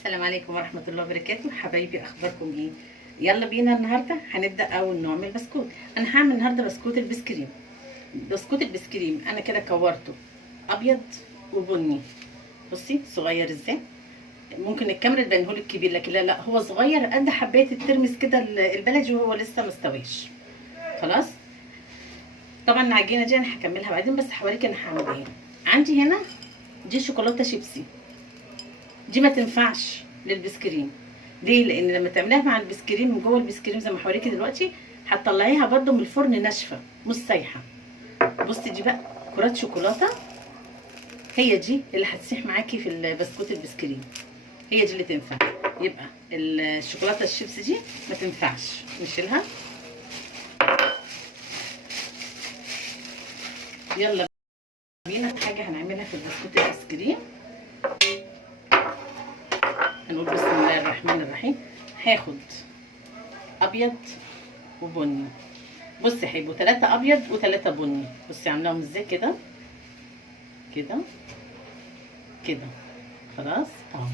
السلام عليكم ورحمة الله وبركاته. حبايبي اخباركم ايه؟ يلا بينا. النهارده هنبدا اول نوع من البسكوت. انا هعمل النهارده بسكوت البسكريم. بسكوت البسكريم انا كده كورته ابيض وبني. بصي صغير ازاي، ممكن الكاميرا تبينهولك كبير، لكن لا هو صغير قد حبايه الترمس كده البلدي، وهو لسه مستويش. خلاص. طبعا العجينه دي انا هكملها بعدين، بس هوريك انا هعمل ايه. عندي هنا دي شوكولاته شيبسي، دي ما تنفعش للبسكريم. ليه؟ لان لما تعمليها مع البسكريم من جوه البسكريم زي ما هوريكي دلوقتي، هتطلعيها برده من الفرن ناشفه مش سايحه. بصي دي بقى كرات شوكولاته، هي دي اللي هتسيح معاكي في البسكوت البسكريم، هي دي اللي تنفع. يبقى الشوكولاته الشيبس دي ما تنفعش، نشيلها. يلا بينا حاجه هنعملها في البسكوت البسكريم. هنقول بسم الله الرحمن الرحيم. هاخد ابيض وبني. بصي هيبقوا 3 ابيض و3 بني. بصي عاملاهم ازاي كده كده كده. خلاص اهو.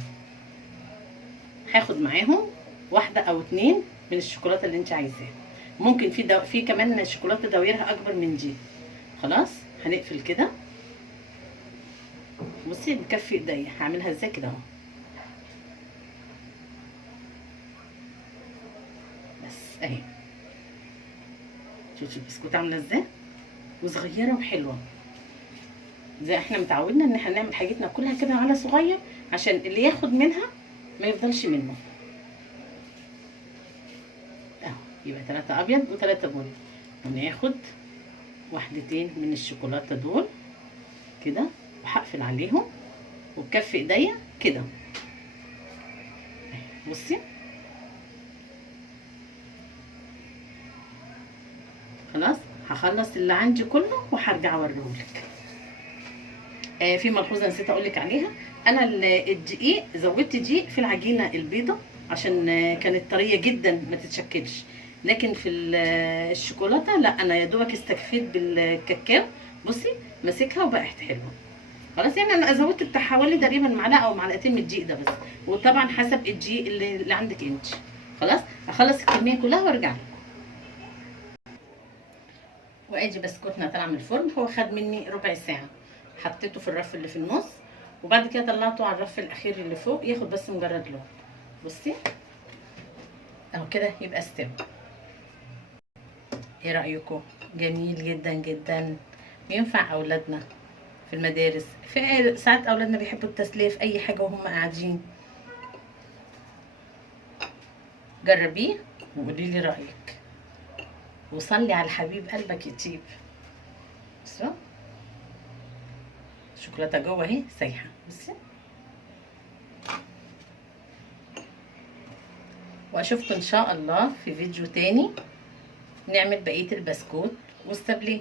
هاخد معاهم 1 أو 2 من الشوكولاته اللي انت عايزاها. ممكن في كمان شوكولاته دوائرها اكبر من دي. خلاص هنقفل كده. بصي بكفي ايديا هعملها ازاي كده اهو. بس اهي. شوفي البسكوت عامله ازاي وصغيره وحلوه، زي احنا متعودنا ان احنا نعمل حاجتنا كلها كده على صغير، عشان اللي ياخد منها ما يفضلش منه. اهو يبقى 3 ابيض و3 بني. وناخد 1 من الشوكولاته دول كده، وهقفل عليهم وبكف ايديا كده. بصي خلاص هخلص اللي عندي كله وهرجع اوريهولك. في ملحوظه نسيت اقولك عليها. انا الدقيق زودت دقيق في العجينه البيضه عشان كانت طريه جدا ما تتشكلش، لكن في الشوكولاته لا، انا يا دوبك استكفيت بالكاكاو. بصي ماسكها وبقت حلوه. خلاص يعني انا زودت بتاع حوالي تقريبا معلقه او معلقتين من الدقيق ده بس، وطبعا حسب الدقيق اللي عندك انت. خلاص هخلص الكميه كلها وارجع لكم. وادي بسكوتنا طلع من الفرن، هو خد مني ربع ساعه. حطيته في الرف اللي في النص، وبعد كده طلعته على الرف الاخير اللي فوق ياخد بس مجرد لون. بصي اهو كده يبقى استوى. ايه رايكم؟ جميل جدا جدا، بينفع اولادنا في المدارس، في ساعات اولادنا بيحبوا التسليه في اي حاجه وهم قاعدين. جربيه وقولي لي رايك، وصلي على الحبيب قلبك يطيب. بصوا الشوكولاته جوه اهي سايحه. بصي واشوفكم ان شاء الله في فيديو تاني نعمل بقيه البسكوت والسابليه.